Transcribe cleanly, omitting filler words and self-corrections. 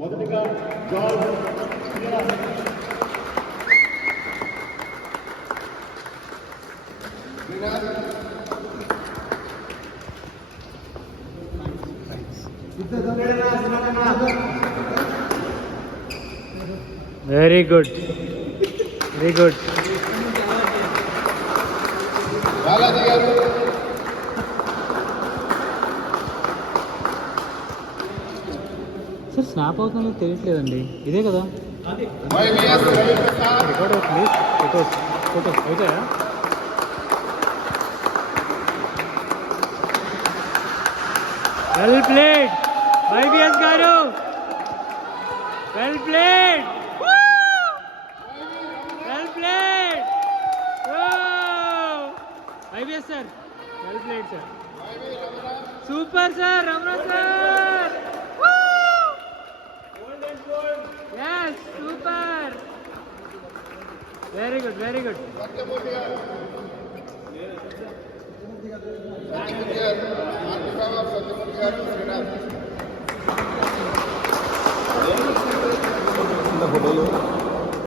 మొదటిగా George very good, very good. Balaji గారు sir snap అవుతుందో తెలియట్లేదండి. ఇదే కదా వైవిఎస్ రవిప్రసాద్ రికార్డ్ అవుతుంది. ఫోటోస్ ఫోటోస్ అవుతాయా? వెల్ ప్లేడ్ వైవిఎస్ గారు, well played, well played YVS sir, well played sir, super sir, Ramana sir, yes super, very good, very good. Satyamurthy గారు సత్యమూర్తి గారు శ్రీనాథ్